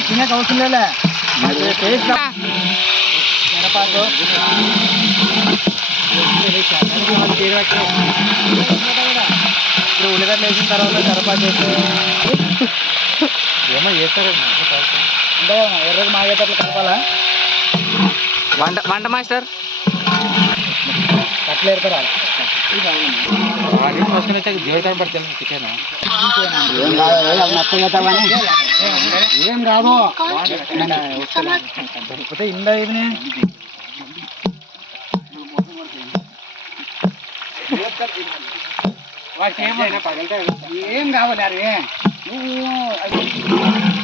తినక అవసరం లేలే మిరపాకు ఇప్పుడు ఉల్లిగడ్డ వేసిన తర్వాత మిరపాకు వేసి ఏమో చేస్తారండి అంటే ఎర్రగా మాగేటట్లు కలపాలా వంట మాస్టర్ అట్లా ఏర్పడా మోసుకొని వచ్చాక జీవితం పడుతుంది చికెన్ ఏం కాదు లేకపోతే ఇందా ఇది ఏం కావాలి అరే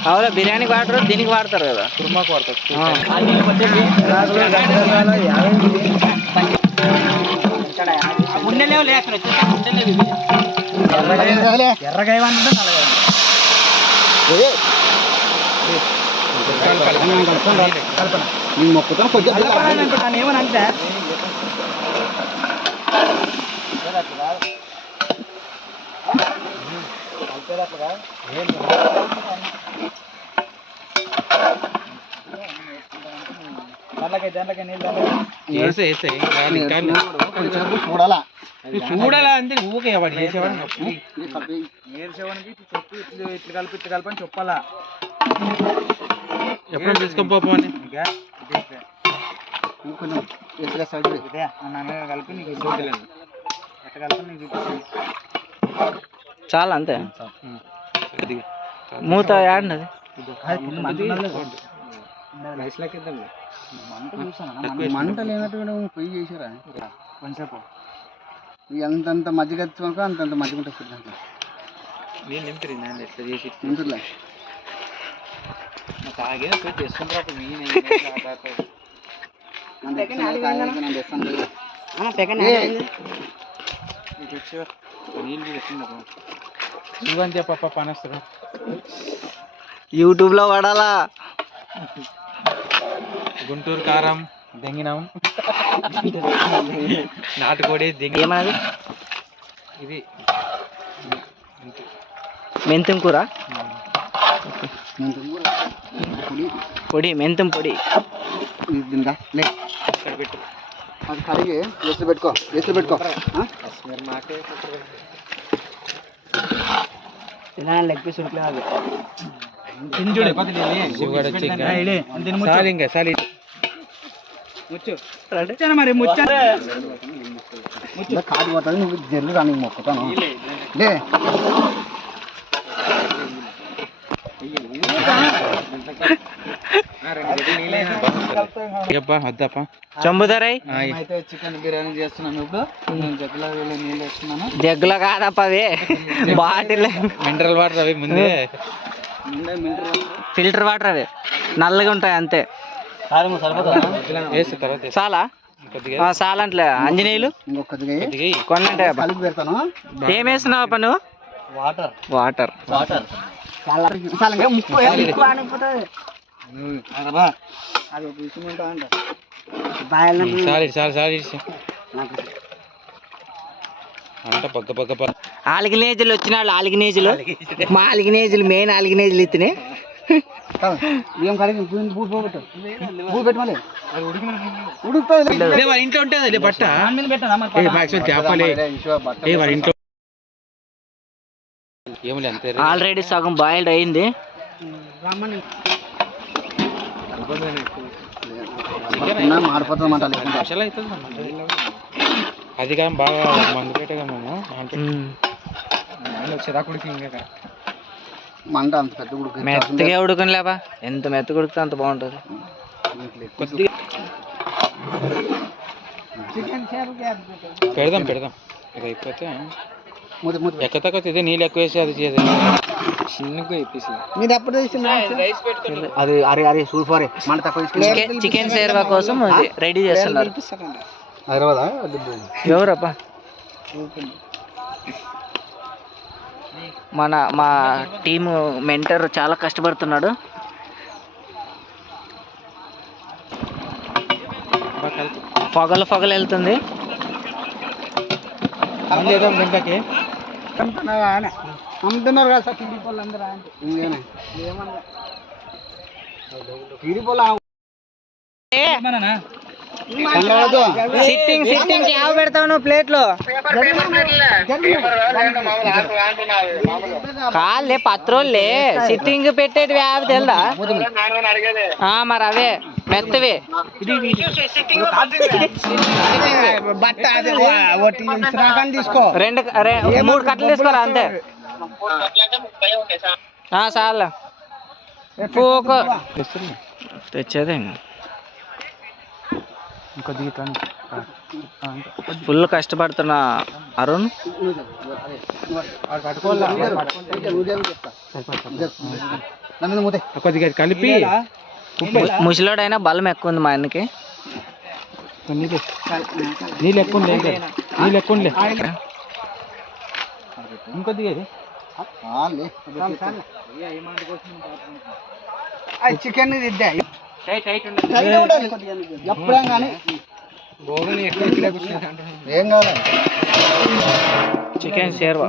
అవునా బిర్యానీకి వాడతారు దీనికి వాడతారు కదా కుర్మాకు వాడతారు ఎర్రగా ఏమంటే మొక్కుతాను కొంచెం ఏమని అంటే చూడాలా అంటే ఊకే వాడు చేసేవాడికి చెప్పు ఇట్లు కలిపి అని చెప్పాలా ఎప్పుడు తీసుకొని కలిపి నీకు ఎట్లా కలిపి నీకు చాలా అంతే మూత ఆడినది మంట లేనట్టు పొయ్యి చేసారా కొంచెంసేపు అంతంత మజ్జిగ ఎత్తుకోక అంతంత మజ్జిగ ఉంటుంది నేను నింపిరి నేను ఎట్లా చేసి నింపులే తాగే తెస్తుంటారు నీళ్ళు పప్ప పనేస్తారు యూట్యూబ్లో వాడాలా గుంటూరు కారం దెంగినాం నాటుకోడి ఏమన్నది ఇది మెంతం కూర పొడి మెంతం పొడి పెట్టు అది కడిగి ఎసులు పెట్టుకో తినాలి లెగ్ పీస్ ఉడికినాలి మరి కాడిపోతుంది నువ్వు జల్లు కానీ మొక్కుతాను చంపుతారై అయితే చికెన్ బిర్యానీ చేస్తున్నాను ఇప్పుడు జగ్గులో నీళ్ళు వేస్తున్నాను జగ్గులో కాదప్ప అవి బాటిల్ మినరల్ వాటర్ అవి ముందే ఫిల్టర్ వాటర్ అవి నల్లగా ఉంటాయి అంతే చాలా చాలా అంటే ఆంజనేయులు కొన్నంటే ఏం వేస్తున్నావు అప్ప నువ్వు వాటర్ ఆలిగినేజులు వచ్చిన వాళ్ళు ఆలిగినేజులు మా ఆలిగినేజులు మెయిన్ ఆలిగినేజులు ఇతనే ఇంట్లో ఉంటుంది బట్ట ఇంట్లో ఆల్రెడీ సగం బాయిల్డ్ అయింది అది కానీ బాగా మందు పెట్టగా మేము మంట అంత పెద్ద ఉడుకు మెత్తగా ఉడుకుని లేవా ఎంత మెత్తగా ఉడికితే అంత బాగుంటుంది పెడదాం ఇది అయిపోతే ఎక్క తక్కువ ఇదే నీళ్ళు ఎక్కువ వేసి అది చేయదు చిన్నగా వేపేసి మీరు ఎప్పుడు అది అరే అరే సూపర్ మంట తక్కువ చికెన్ సేర్వా కోసం రెడీ చేస్తున్నారు ఎవరప్పా మా టీము మెంటర్ చాలా కష్టపడుతున్నాడు పొగలు వెళ్తుంది అమ్ముతున్నారు కదా సార్ టీడీ వాళ్ళు అందరూ ఏమన్నా టీడీ సిట్టింగ్ సిట్టింగ్ ಯಾವ పెడతావు ప్లేట్ లో కాళ్ళే పత్రోళ్ళే సిట్టింగ్ పెట్టేటి యాభై తెలుదా మరి అవే మెత్తవి తీసుకో 2-3 కట్టలు తీసుకోరా అంతే చాలు పోకు తెచ్చేదే ఫుల్ కష్టపడుతున్నా అరుణ్ కొద్దిగా కలిపి ముసలోడైనా బలం ఎక్కువ ఉంది మా ఆయనకి నీళ్ళు ఎక్కువ నీళ్ళు ఎక్కువ ఇంకొద్దిగా చికెన్ తిద్దా ఎప్పుడే కానీ ఏం కావాలి చికెన్ షేర్వా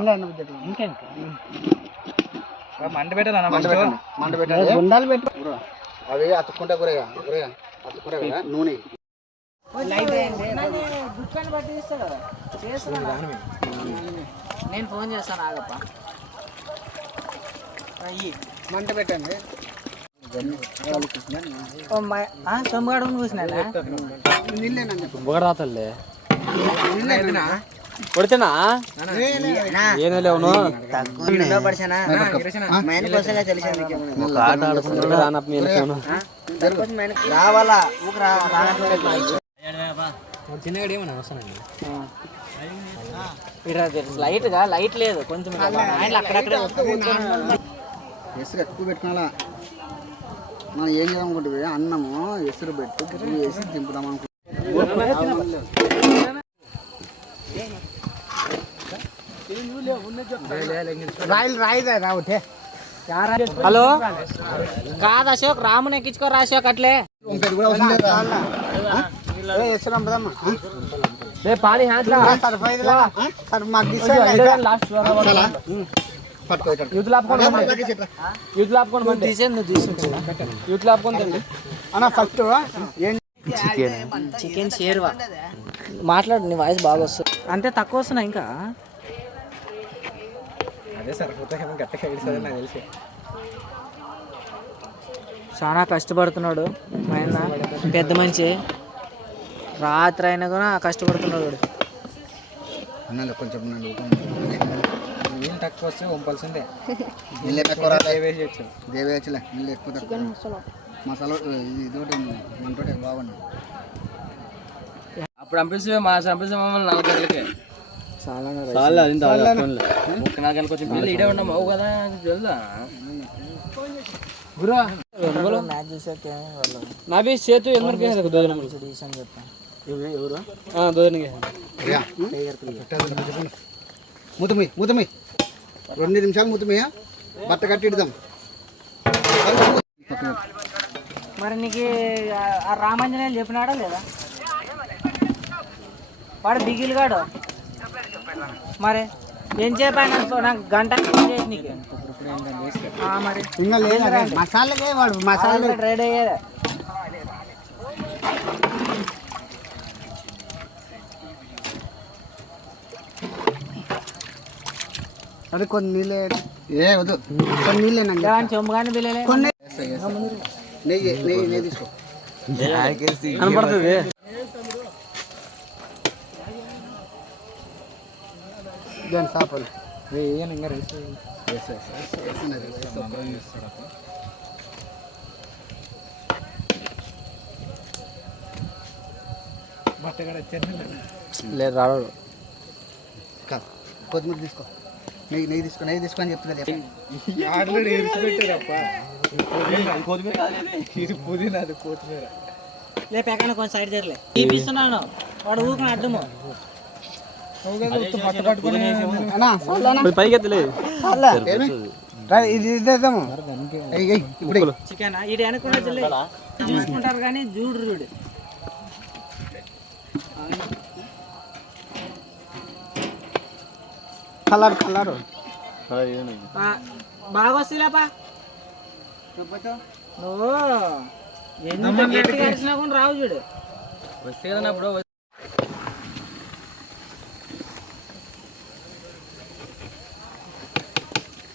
మంట పెట్టాలి ఉండాలి పెట్టు అవి అతుక్కుంటా కూరగా అతుక్కుంటా కదా నూనె నేను ఫోన్ చేస్తాను ఆగప్ప మంట పెట్టండి సొమ్మగాడు చూసినా బొగడాతల్లే కొడుతున్నా ఏం లేవును రావాలా లైట్ గా లైట్ లేదు కొంచెం అక్కడక్కడ ఎసురు ఎక్కువ పెట్టుకోవాలా మనం ఏం చేయాలనుకుంటుంది అన్నము ఎసురు పెట్టి గుడ్లు వేసి దింపుదాం అనుకుంటున్నాం. హలో కాదు అశోక్ రాముని ఎక్కించుకోరా అశోక్ అట్లే చికెన్ షేర్వా మాట్లాడు నీ వాయిస్ బాగా వస్తుంది అంటే తక్కువ వస్తున్నా ఇంకా చాలా కష్టపడుతున్నాడు ఆయన పెద్ద మంచి రాత్రి అయినా కూడా కష్టపడుతున్నాడు కొంచెం నీళ్ళు తక్కువ వస్తే వంపాల్సిందే నీళ్ళు ఎక్కువ దేవేయచ్చులే నీళ్ళు ఎక్కువ మసాలా ఇది ఒకటి మనతోటి బాగుంది అప్పుడు పంపిస్తే పంపిస్తే మమ్మల్ని 4 గంటలకే నాకు కొంచెం పిల్లలు ఇడే ఉన్నాం అవు కదా తెలుదా మ్యాచ్ చూసాక నా బీ సేతు ఎందరికి మూతమి 2 నిమిషాలు మూతమియా బట్ట కట్టిద్దాం మరి నీకు రామాంజనేయులు చెప్పినాడా లేదా వాడు దిగిలుగాడు మరి ఏం చెప్పాను నాకు గంట నీకు మరి ఇంకా లేదా మసాలాకే వాడు మసాలా రెడీ అయ్యేది అరే కొన్ని నీళ్ళే వద్దు కొన్ని నీళ్ళేనండి చెంబు కానీ బిల్లలే కొన్ని నెయ్యి తీసుకో కనపడుతుంది దాని సాపలు ఇంకా రైస్ లేదు రాడు కాదు కొత్తిమీర తీసుకో నెయ్యి తీసుకో అని చెప్తున్నా లే పెక్కన కొంచెం సైడ్ జరలే తీపిస్తున్నాను వాడు ఊరిని అడ్డము పైకి ఎత్తలేదు ఇది ఇద్దాము చికెన్ ఇటు అనుకున్నా చూసుకుంటారు కానీ చూడు కలర్ కలర్ బాగా వస్తలేపా నువ్వు ఎంత గట్టిగా అరిచినా కూడా రావు చూడు. వస్తే కదా అప్పుడు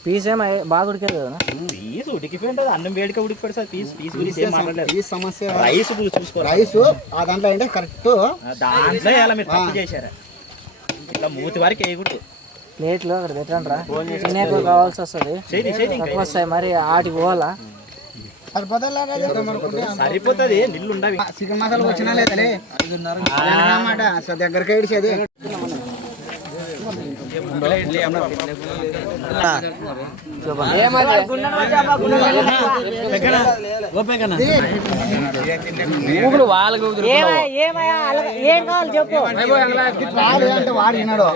పీస్ ఏమో బాగా ఉడికేది కదా. పీస్ ఉడికిపోయింది, అన్నం వేడిగా ఉడికిపోయి సార్. పీస్ పీస్ గురించి ఏం మాట్లాడలేదు. ఈ సమస్య రైస్ చూసుకో, రైస్ ఆ దాంట్లో ఏంటంటే కరెక్ట్ దాంట్లో ఇలా మీరు తప్పు చేశారా. ఇట్లా మూతి వరకు వేయకూడదు. ప్లేట్లు అక్కడ పెట్టండి రా, తినేకు కావాల్సి వస్తుంది, తక్కువ వస్తాయి మరి ఆటికి పోవాలా. సరిపోతుంది, నీళ్ళు ఉండవి. చికెన్ మసాలా వచ్చినా లేదలే అన్నమాట దగ్గరకి ఏడిచేది. ఏం కావాలి చెప్పు. అంటే వాడు విన్నాడు.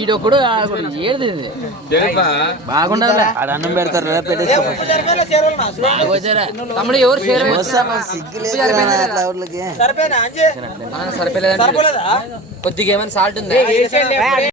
ఈడొక్కడు ఏది బాగుండాలి. అన్నం పెడతారు తమ్ముడు ఎవరు సరిపోలేదా? కొద్దిగా ఏమైనా సాల్ట్ ఉందా?